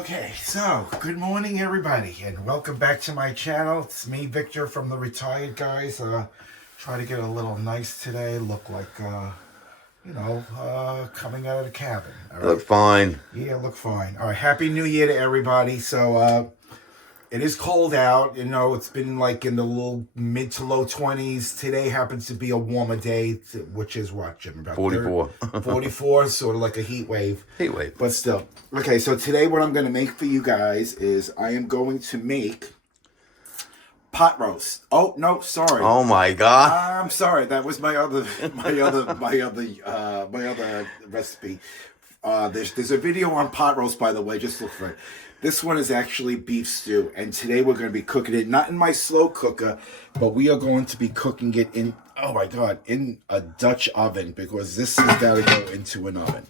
Okay, so good morning everybody and welcome back to my channel. It's me, Victor from the Retired Guys. Try to get a little nice today, look like coming out of the cabin. All right? Look fine. Yeah, look fine. All right, Happy New Year to everybody. So it is cold out, it's been like in the little mid to low 20s. Today happens to be a warmer day, which is what, Jim? About 44. 44, sort of like a heat wave. Heat wave. But still. Okay, so today what I'm going to make for you guys is I am going to make pot roast. Oh, no, sorry. Oh my God. I'm sorry. That was my other recipe. There's a video on pot roast, by the way. Just look for it. This one is actually beef stew, and today we're going to be cooking it not in my slow cooker, but we are going to be cooking it in, oh my God, in a Dutch oven, because this has got to go into an oven.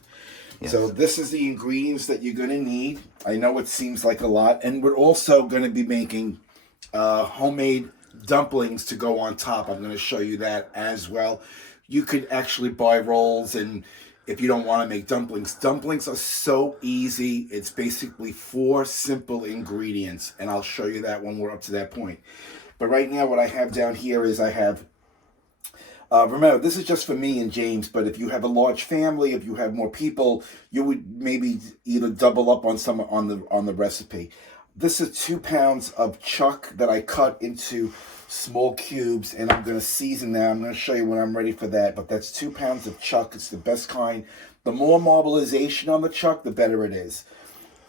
Yes. So this is the ingredients that you're going to need. I know it seems like a lot, and we're also going to be making homemade dumplings to go on top. I'm going to show you that as well. You could actually buy rolls, and if you don't want to make dumplings, dumplings are so easy. It's basically 4 simple ingredients, and I'll show you that when we're up to that point. But right now, what I have down here is I have, remember, this is just for me and James, but if you have a large family, if you have more people, you would maybe either double up on some on the recipe. This is 2 pounds of chuck that I cut into small cubes, and I'm going to season that. I'm going to show you when I'm ready for that, but that's 2 pounds of chuck. It's the best kind. The more marbleization on the chuck, the better it is.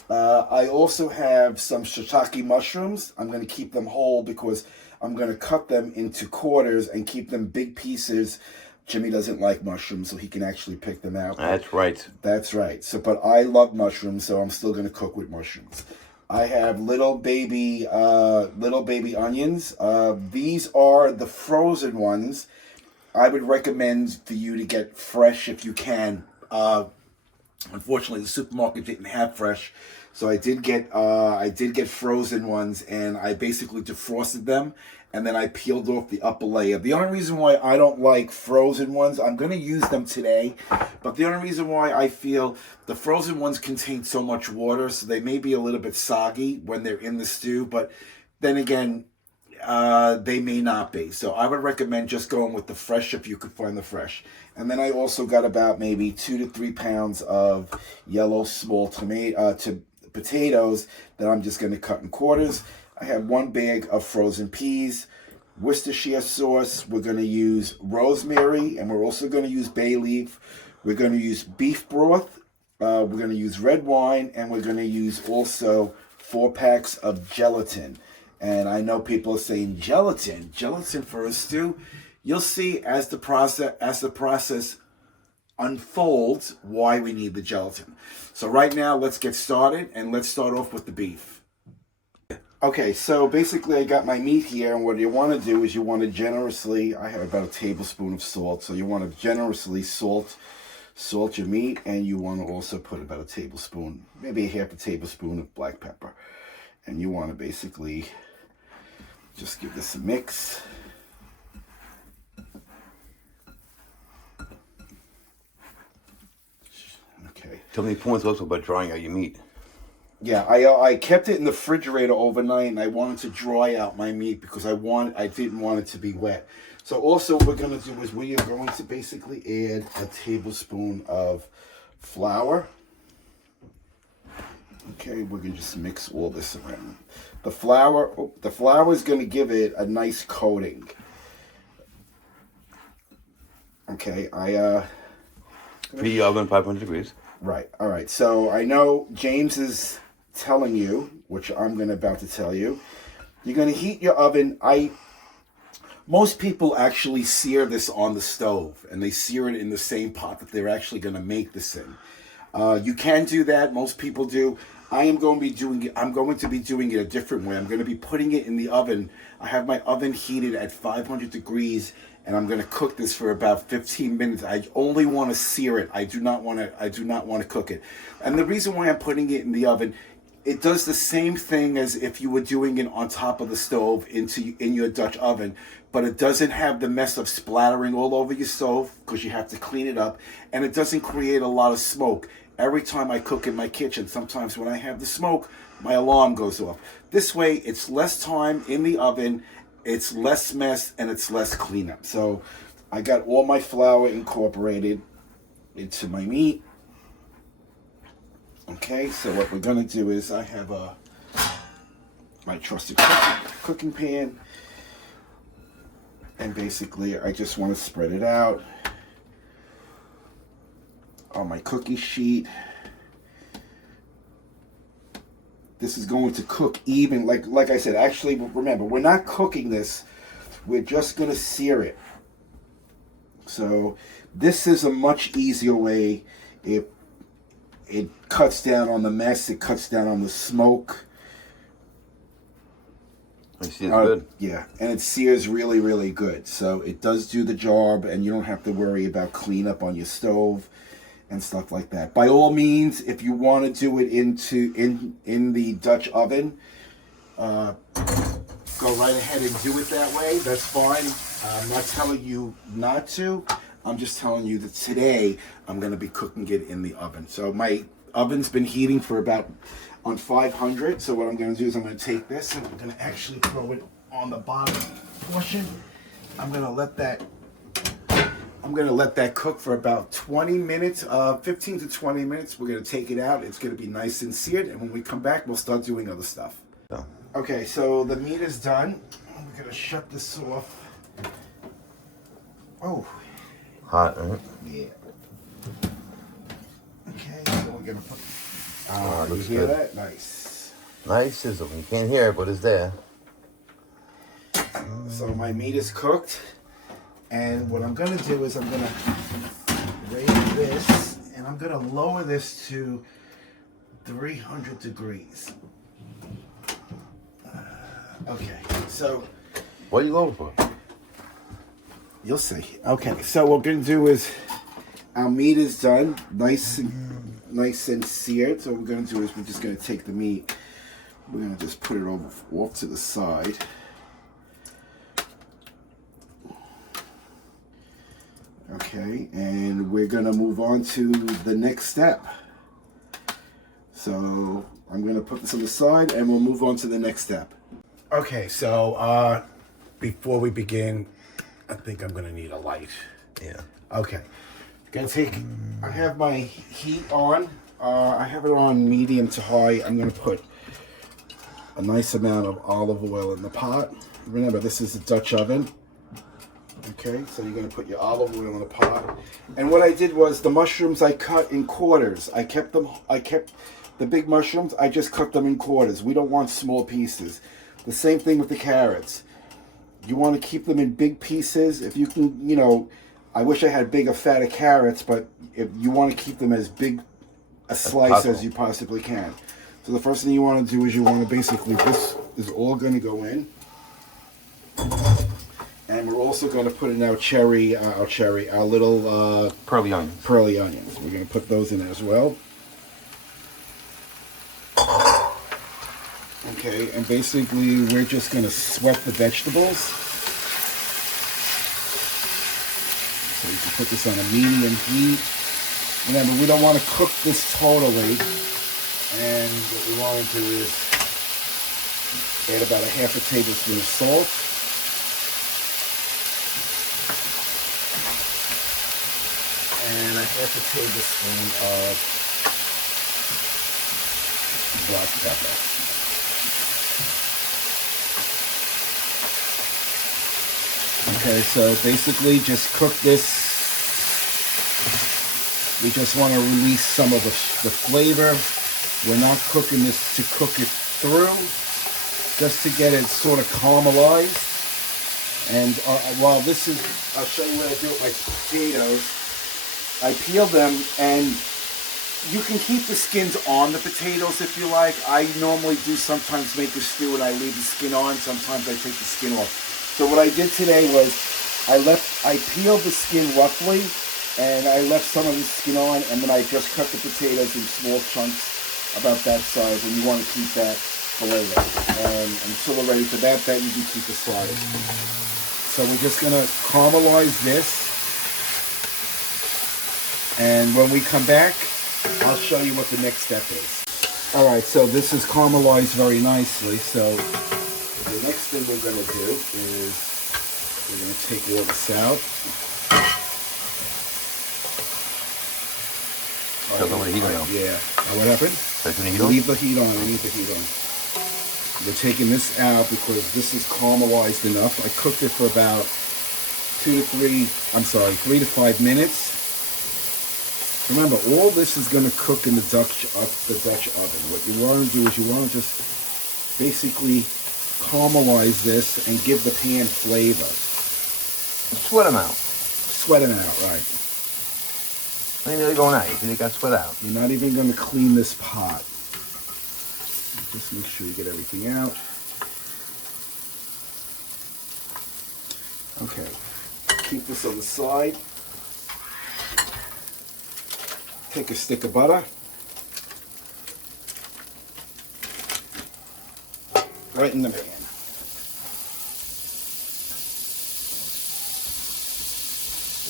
I also have some shiitake mushrooms. I'm going to keep them whole because I'm going to cut them into quarters and keep them big pieces. Jimmy doesn't like mushrooms, so he can actually pick them out. That's right. That's right. So, but I love mushrooms, so I'm still going to cook with mushrooms. I have little baby onions. These are the frozen ones. I would recommend for you to get fresh if you can. Unfortunately, the supermarket didn't have fresh, so I did get frozen ones, and I basically defrosted them, and then I peeled off the upper layer. The only reason why I don't like frozen ones, I'm going to use them today, but the only reason why I feel the frozen ones contain so much water, so they may be a little bit soggy when they're in the stew, but then again, they may not be. So I would recommend just going with the fresh if you could find the fresh. And then I also got about maybe 2 to 3 pounds of yellow small potatoes that I'm just going to cut in quarters. I have 1 bag of frozen peas, Worcestershire sauce. We're going to use rosemary, and we're also going to use bay leaf. We're going to use beef broth. We're going to use red wine, and we're going to use also 4 packs of gelatin. And I know people are saying gelatin for a stew. You'll see as the process unfolds why we need the gelatin. So right now, let's get started, and let's start off with the beef. Okay, so basically I got my meat here, and what you want to do is you want to generously, I have about a tablespoon of salt, so you want to generously salt your meat, and you want to also put about a tablespoon, maybe a half a tablespoon of black pepper. And you want to basically just give this a mix. Okay. Tell me points also about drying out your meat. Yeah, I kept it in the refrigerator overnight, and I wanted to dry out my meat because I didn't want it to be wet. So also what we're going to do is we are going to basically add a tablespoon of flour. Okay, we're going to just mix all this around. The flour is going to give it a nice coating. Okay, Preheat oven 500 degrees. Right, all right. So I know James is telling you, which I'm about to tell you, you're going to heat your oven. Most people actually sear this on the stove, and they sear it in the same pot that they're actually going to make this in. You can do that. Most people do. I'm going to be doing it a different way. I'm going to be putting it in the oven. I have my oven heated at 500 degrees, and I'm going to cook this for about 15 minutes. I only want to sear it. I do not want to cook it. And the reason why I'm putting it in the oven, it does the same thing as if you were doing it on top of the stove in your Dutch oven, but it doesn't have the mess of splattering all over your stove because you have to clean it up, and it doesn't create a lot of smoke. every time I cook in my kitchen. Sometimes when I have the smoke, my alarm goes off. This way, it's less time in the oven, it's less mess, and it's less cleanup. So I got all my flour incorporated into my meat. Okay, so what we're gonna do is I have my trusted cooking pan, and basically I just want to spread it out on my cookie sheet. This is going to cook even, like I said, actually remember, we're not cooking this, we're just gonna sear it. So this is a much easier way. It cuts down on the mess, it cuts down on the smoke. I see it's good. Yeah, and it sears really, really good. So it does do the job, and you don't have to worry about cleanup on your stove and stuff like that. By all means, if you want to do it in the Dutch oven, go right ahead and do it that way. That's fine. I'm not telling you not to. I'm just telling you that today I'm going to be cooking it in the oven. So my oven's been heating for about on 500. So what I'm going to do is I'm going to take this and I'm going to actually throw it on the bottom portion. I'm going to let that cook for about 20 minutes, 15 to 20 minutes. We're going to take it out. It's going to be nice and seared. And when we come back, we'll start doing other stuff. Oh. Okay, so the meat is done. We're going to shut this off. Oh. Hot, right? Yeah. Okay, so we're gonna put. You looks hear good. that? Nice. Nice sizzle. You can't hear it, but it's there. So my meat is cooked, and what I'm gonna do is I'm gonna raise this, and I'm gonna lower this to 300 degrees. Okay, so. What are you going for? You'll see. Okay, so what we're gonna do is our meat is done, nice and seared. So what we're gonna do is we're just gonna take the meat, we're gonna just put it off to the side. Okay, and we're gonna move on to the next step. So I'm gonna put this on the side, and we'll move on to the next step. Okay, so before we begin, I think I'm gonna need a light. Yeah. Okay. I have my heat on. I have it on medium to high. I'm gonna put a nice amount of olive oil in the pot. Remember, this is a Dutch oven. Okay, so you're gonna put your olive oil in the pot. And what I did was the mushrooms I cut in quarters. I kept the big mushrooms, I just cut them in quarters. We don't want small pieces. The same thing with the carrots. You want to keep them in big pieces. If you can, I wish I had bigger, fatter carrots, but if you want to keep them as big a slice as you possibly can. So the first thing you want to do is you want to basically, this is all going to go in. And we're also going to put in our little Pearly onions. We're going to put those in as well. Okay, and basically we're just going to sweat the vegetables. So you can put this on a medium heat. Remember, we don't want to cook this totally. And what we want to do is add about a half a tablespoon of salt. And a half a tablespoon of black pepper. Okay, so basically just cook this. We just want to release some of the flavor. We're not cooking this to cook it through, just to get it sort of caramelized. And while this is, I'll show you what I do with my potatoes. I peel them, and you can keep the skins on the potatoes if you like. I normally do sometimes make a stew and I leave the skin on. Sometimes I take the skin off. So what I did today was I peeled the skin roughly, and I left some of the skin on, and then I just cut the potatoes in small chunks about that size, and you want to keep that for later. And until we're ready for that you can keep aside. So we're just going to caramelize this, and when we come back, I'll show you what the next step is. All right, so this is caramelized very nicely. So the next thing we're going to do is we're going to take all this out. Turn the heat on. Yeah. What happened? Leave the heat on. I need the heat on. We're taking this out because this is caramelized enough. I cooked it for about 3 to 5 minutes. Remember, all this is going to cook in the Dutch oven. What you want to do is you want to just basically caramelize this and give the pan flavor. Sweat them out. Sweat them out, right. I mean, they're going out. You see, they got sweat out. You're not even going to clean this pot. Just make sure you get everything out. Okay. Keep this on the side. Take a stick of butter. Right in the pan.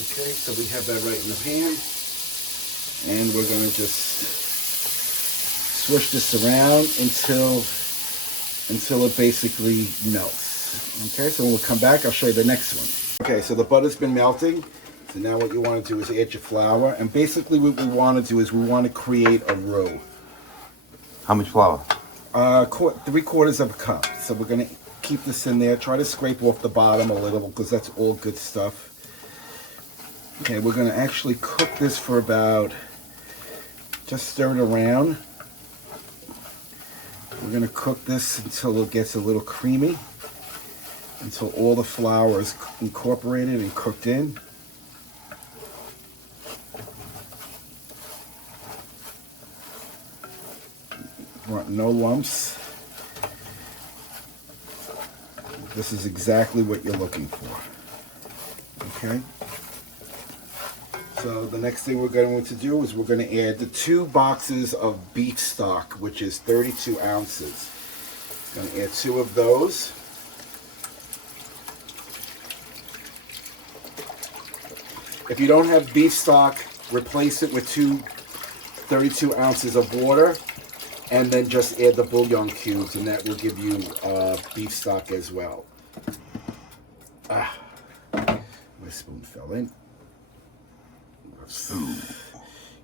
Okay, so we have that right in the pan. And we're going to just swish this around until it basically melts. Okay, so when we come back, I'll show you the next one. Okay, so the butter's been melting. So now what you want to do is add your flour. And basically what we want to do is we want to create a roux. How much flour? 3/4 of a cup. So we're going to keep this in there. Try to scrape off the bottom a little because that's all good stuff. Okay, we're going to actually cook this for about, just stir it around. We're going to cook this until it gets a little creamy, until all the flour is incorporated and cooked in. Want no lumps. This is exactly what you're looking for. Okay. So the next thing we're going to do is we're going to add the 2 boxes of beef stock, which is 32 ounces. Going to add 2 of those. If you don't have beef stock, replace it with 32 ounces of water, and then just add the bouillon cubes, and that will give you beef stock as well. My spoon fell in.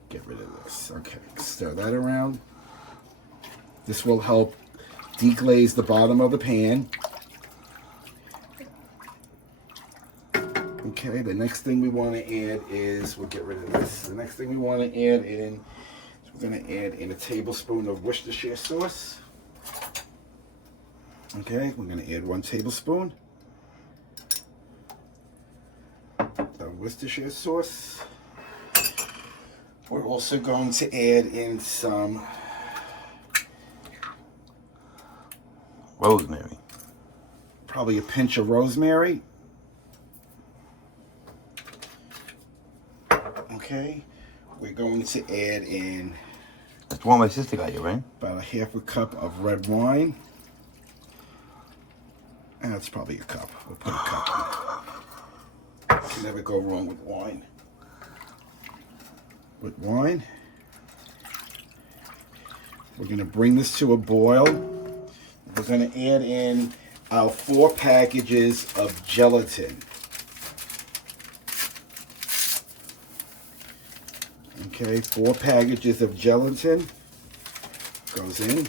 Get rid of this. Okay, stir that around. This will help deglaze the bottom of the pan. Okay, the next thing we want to add is, we'll get rid of this. The next thing we want to add in, we're going to add in a tablespoon of Worcestershire sauce. Okay, we're going to add 1 tablespoon of Worcestershire sauce. We're also going to add in some rosemary. Probably a pinch of rosemary. Okay, we're going to add in, that's one my sister got you, right? about a 1/2 cup of red wine. And that's probably a cup. We'll put a cup in. You can never go wrong with wine. With wine. We're going to bring this to a boil. We're going to add in our 4 packages of gelatin. Okay, 4 packages of gelatin goes in.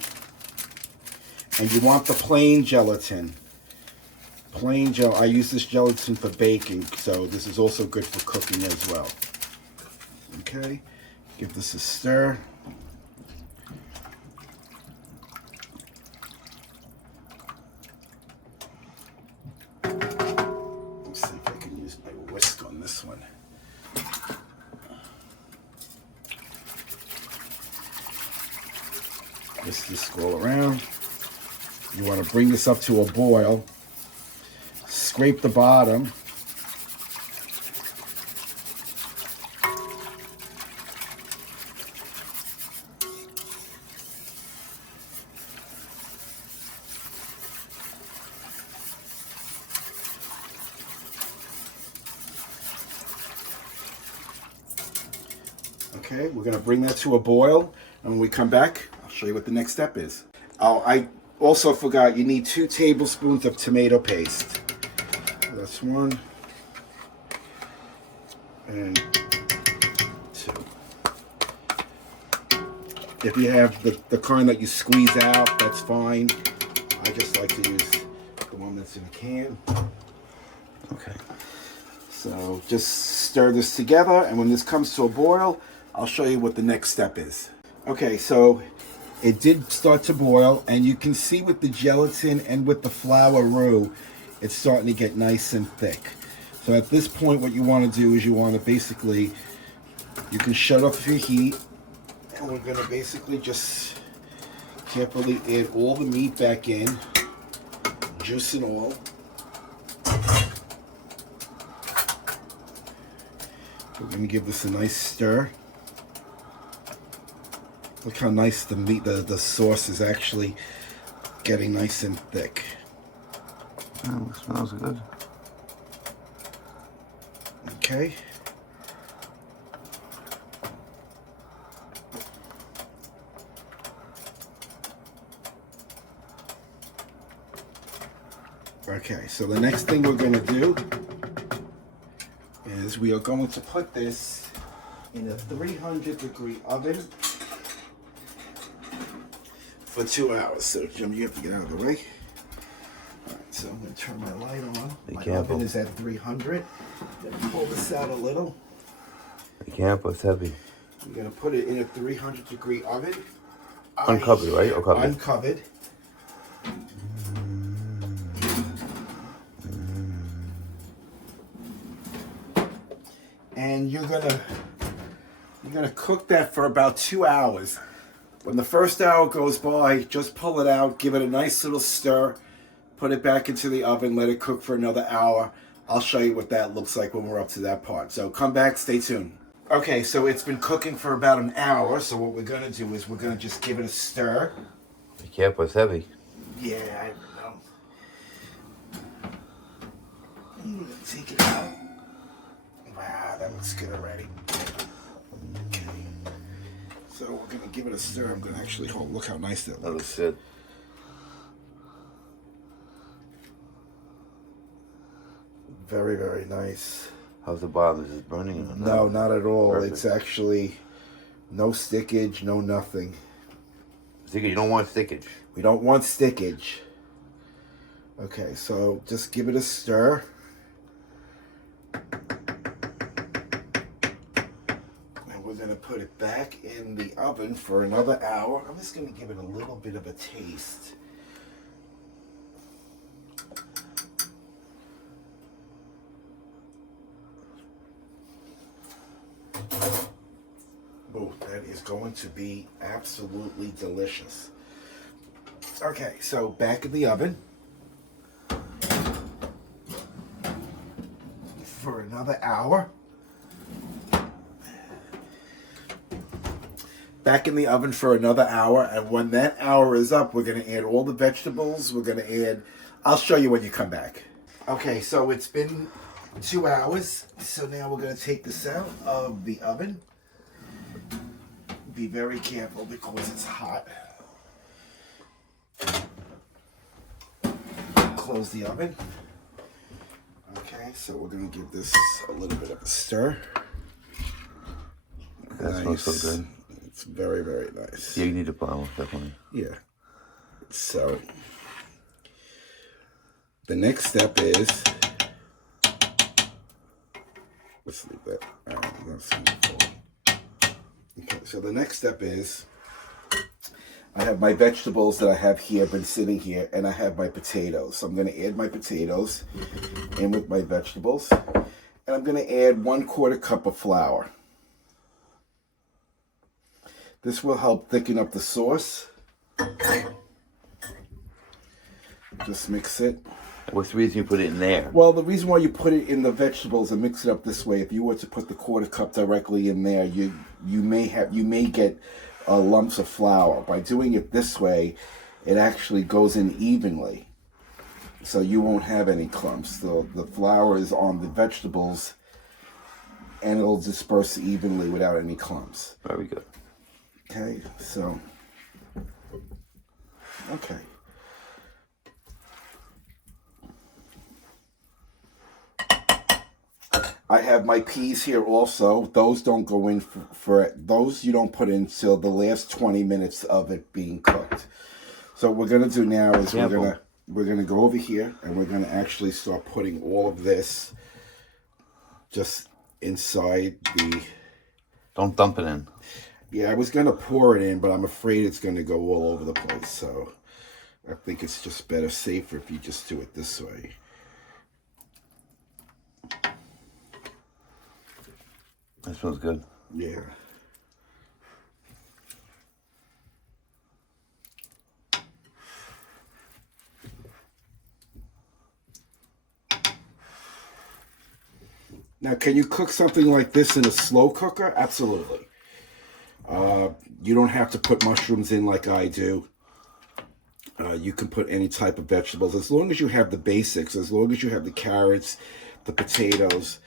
And you want the plain gelatin. Plain gel. I use this gelatin for baking, so this is also good for cooking as well. Okay, give this a stir. Let's see if I can use my whisk on this one. Whisk this all around. You want to bring this up to a boil. Scrape the bottom. Okay, we're gonna bring that to a boil, and when we come back, I'll show you what the next step is. Oh, I also forgot, you need 2 tablespoons of tomato paste. That's 1 and 2. If you have the kind that you squeeze out, that's fine. I just like to use the one that's in a can. Okay. So just stir this together, and when this comes to a boil, I'll show you what the next step is. Okay, so it did start to boil, and you can see with the gelatin and with the flour roux, it's starting to get nice and thick. So at this point, what you want to do is you want to basically, you can shut off your heat, and we're going to basically just carefully add all the meat back in, juice and all. We're going to give this a nice stir. Look how nice the meat, the sauce is actually getting nice and thick. Oh, it smells good. Okay. Okay, so the next thing we're going to do is we are going to put this in a 300-degree oven for 2 hours. So, Jim, you have to get out of the way. All right, so I'm going to turn my light on. My oven is at 300. I'm going to pull this out a little. Be careful, it's heavy. We're going to put it in a 300-degree oven. Uncovered, right? Or covered? Uncovered. And you're gonna cook that for about 2 hours. When the first hour goes by, just pull it out, give it a nice little stir, put it back into the oven, let it cook for another hour. I'll show you what that looks like when we're up to that part. So come back, stay tuned. Okay, so it's been cooking for about an hour. So what we're gonna do is we're gonna just give it a stir. Be careful, it's heavy. Yeah, I know. I'm gonna take it out. Wow, that looks good already. Okay. So we're gonna give it a stir. I'm gonna actually hold. Look how nice that looks. That looks good. Very, very nice. How's the bottom? Is it burning? No, not at all. Perfect. It's actually no stickage, no nothing. Stickage, you don't want stickage. We don't want stickage. Okay, so just give it a stir. And we're gonna put it back in the oven for another hour. I'm just gonna give it a little bit of a taste. Oh, that is going to be absolutely delicious. Okay, so back in the oven for another hour. Back in the oven for another hour, and when that hour is up, we're going to add all the vegetables. We're going to add, I'll show you when you come back. Okay, so it's been 2 hours, so now we're going to take this out of the oven. Be very careful because it's hot. Close the oven. Okay, so we're going to give this a little bit of a stir. That smells so good. It's very, very nice. Yeah, you need to flour, definitely. Yeah. So the next step is, let's leave that. Okay, so the next step is, I have my vegetables that I have here, been sitting here, and I have my potatoes. So I'm going to add my potatoes in with my vegetables, and I'm going to add 1/4 cup of flour. This will help thicken up the sauce. Just mix it. What's the reason you put it in there? Well, the reason why you put it in the vegetables and mix it up this way, if you were to put the 1/4 cup directly in there, you may get lumps of flour. By doing it this way, it actually goes in evenly, so you won't have any clumps. The flour is on the vegetables, and it'll disperse evenly without any clumps. Very good. Okay, so, okay. I have my peas here also. Those don't go in for those you don't put in till the last 20 minutes of it being cooked. So what we're gonna do now is we're gonna go over here and we're gonna actually start putting all of this just inside the. Don't dump it in. Yeah, I was gonna pour it in, but I'm afraid it's gonna go all over the place. So I think it's just better, safer if you just do it this way. That smells good. Yeah. Now, can you cook something like this in a slow cooker? Absolutely. You don't have to put mushrooms in like I do. You can put any type of vegetables as long as you have the basics, as long as you have the carrots, the potatoes,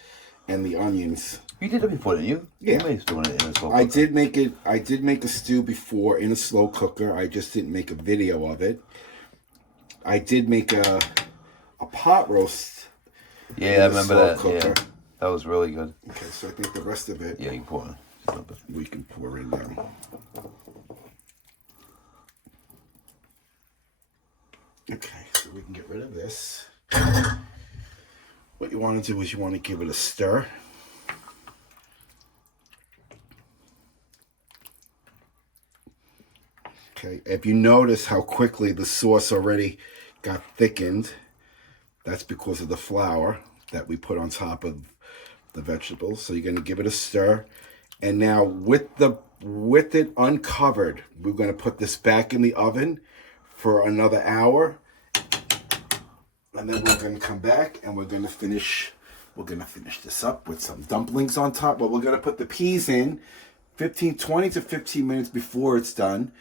and the onions. You did it before, didn't you? Yeah. You made doing it in a slow cooker. I did make it. I did make a stew before in a slow cooker. I just didn't make a video of it. I did make a pot roast. Yeah, I remember that. Cooker. Yeah, that was really good. Okay, so I think the rest of it. Yeah, you pour it. We can pour in now. Okay, so we can get rid of this. What you want to do is you want to give it a stir. Okay, if you notice how quickly the sauce already got thickened, that's because of the flour that we put on top of the vegetables. So you're going to give it a stir. And now with it uncovered, we're going to put this back in the oven for another hour. And then we're going to come back and we're going to finish this up with some dumplings on top. But we're going to put the peas in 20 to 15 minutes before it's done.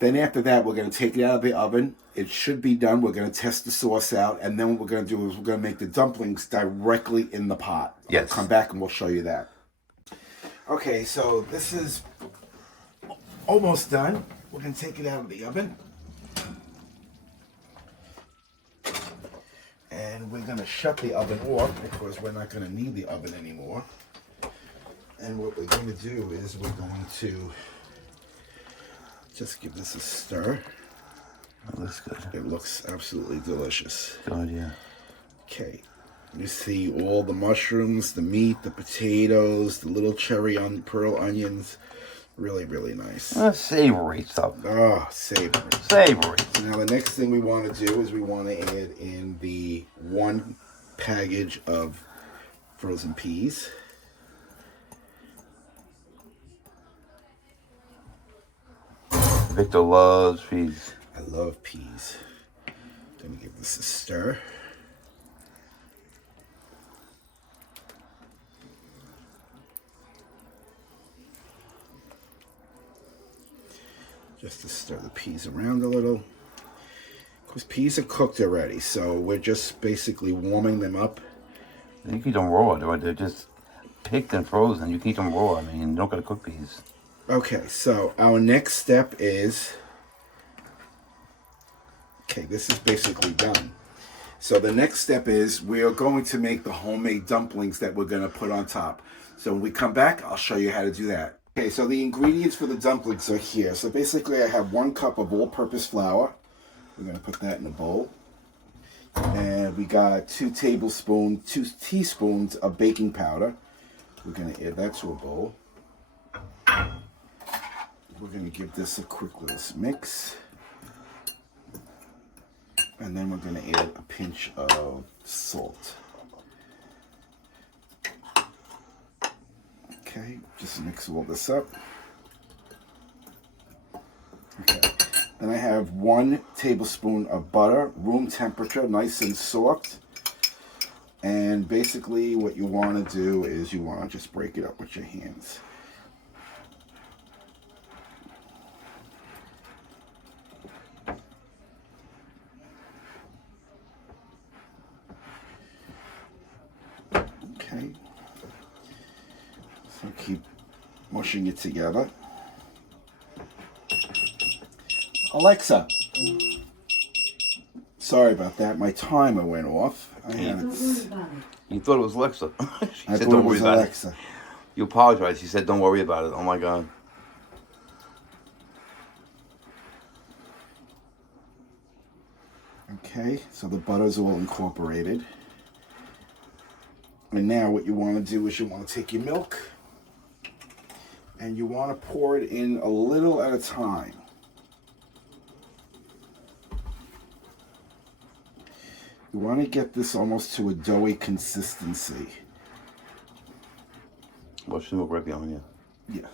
Then after that, we're going to take it out of the oven. It should be done. We're going to test the sauce out. And then what we're going to do is we're going to make the dumplings directly in the pot. Yes. I'll come back and we'll show you that. Okay, so this is almost done. We're going to take it out of the oven. And we're going to shut the oven off because we're not going to need the oven anymore. And what we're going to do is we're going to just give this a stir. That looks good. It looks absolutely delicious. Good, yeah. Okay. You see all the mushrooms, the meat, the potatoes, the little cherry on pearl onions. Really, really nice. Savory stuff. Oh, savory. Savory. So now the next thing we want to do is we want to add in the one package of frozen peas. Victor loves peas. I love peas. Gonna give this a stir. Just to stir the peas around a little. Because peas are cooked already, so we're just basically warming them up. You keep them raw. They're just picked and frozen. You keep them raw. I mean, you're not going to cook peas. Okay, so our next step is... Okay, this is basically done. So the next step is we are going to make the homemade dumplings that we're going to put on top. So when we come back, I'll show you how to do that. Okay, so the ingredients for the dumplings are here. So basically I have 1 cup of all-purpose flour. We're going to put that in a bowl. And we got 2 teaspoons of baking powder. We're going to add that to a bowl. We're going to give this a quick little mix. And then we're going to add a pinch of salt. Okay, just mix all this up. Okay, then I have 1 tablespoon of butter, room temperature, nice and soft. And basically what you want to do is you want to just break it up with your hands. Okay. mushing it together. Alexa. Sorry about that. My timer went off. You thought it was Alexa. She I said, thought don't it worry was about Alexa. it. You apologized. She said, don't worry about it. Oh, my God. Okay, so the butter's all incorporated. And now what you want to do is you want to take your milk and you want to pour it in a little at a time. You want to get this almost to a doughy consistency. Watch the milk right behind you. Yeah.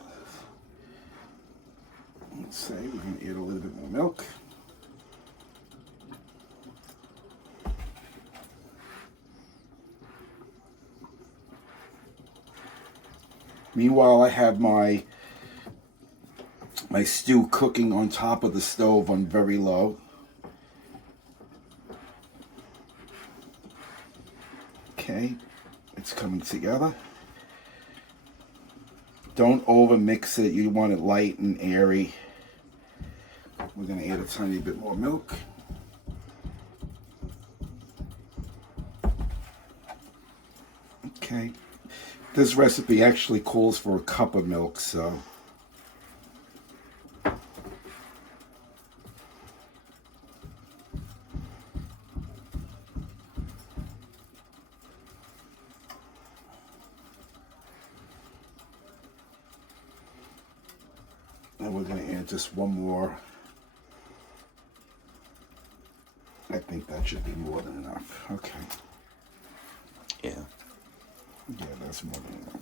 Let's say we're going to add a little bit more milk. Meanwhile, I have my stew cooking on top of the stove on very low. Okay, it's coming together. Don't over mix it. You want it light and airy. We're going to add a tiny bit more milk. Okay. This recipe actually calls for a cup of milk, so. And we're going to add just one more. I think that should be more than enough. Okay. Yeah. Yeah, that's more than enough.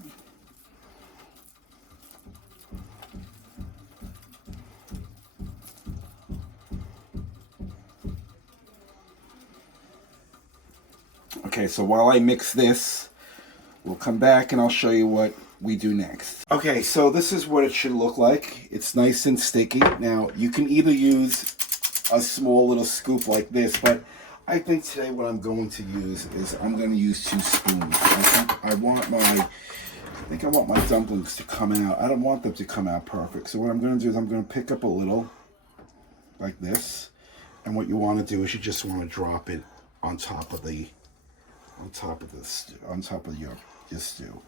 Okay, so while I mix this, we'll come back and I'll show you what we do next. Okay, so this is what it should look like. It's nice and sticky. Now, you can either use a small little scoop like this, but I think today what I'm going to use is I'm going to use 2 spoons. I want my dumplings to come out. I don't want them to come out perfect. So what I'm going to do is I'm going to pick up a little like this. And what you want to do is you just want to drop it on top of your stew.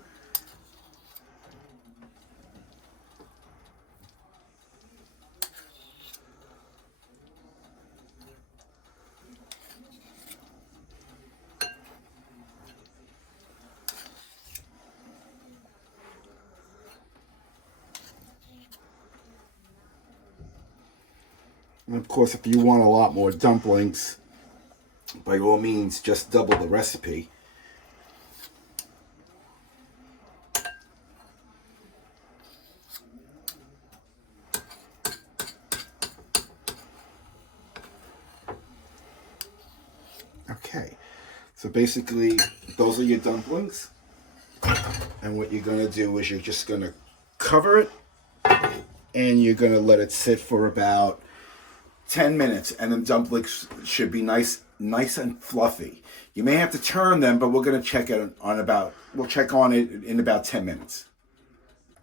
And of course, if you want a lot more dumplings, by all means, just double the recipe. Okay, so basically, those are your dumplings. And what you're going to do is you're just going to cover it, and you're going to let it sit for about 10 minutes, and the dumplings should be nice and fluffy. You may have to turn them, but we're going to check it we'll check on it in about 10 minutes.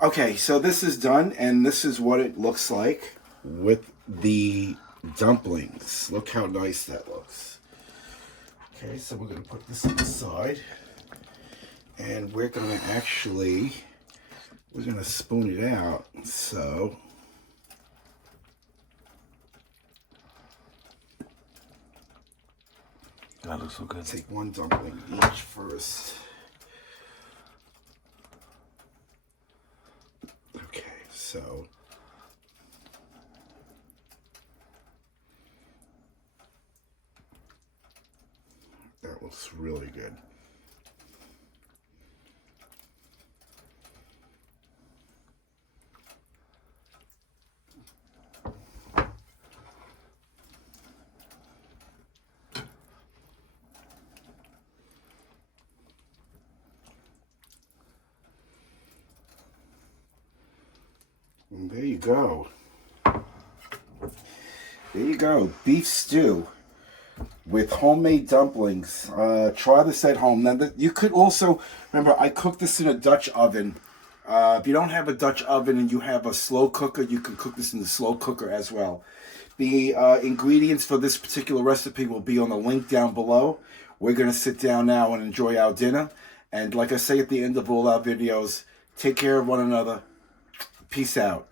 Okay, so this is done, and this is what it looks like with the dumplings. Look how nice that looks. Okay, so we're going to put this on the side, and we're going to spoon it out, so. That looks so good. Take one dumpling each first. Okay, so that looks really good. And there you go. There you go. Beef stew with homemade dumplings. Try this at home. Now, you could also, remember, I cooked this in a Dutch oven If you don't have a Dutch oven and you have a slow cooker, you can cook this in the slow cooker as well. The ingredients for this particular recipe will be on the link down below. We're going to sit down now and enjoy our dinner. And like I say at the end of all our videos, take care of one another. Peace out.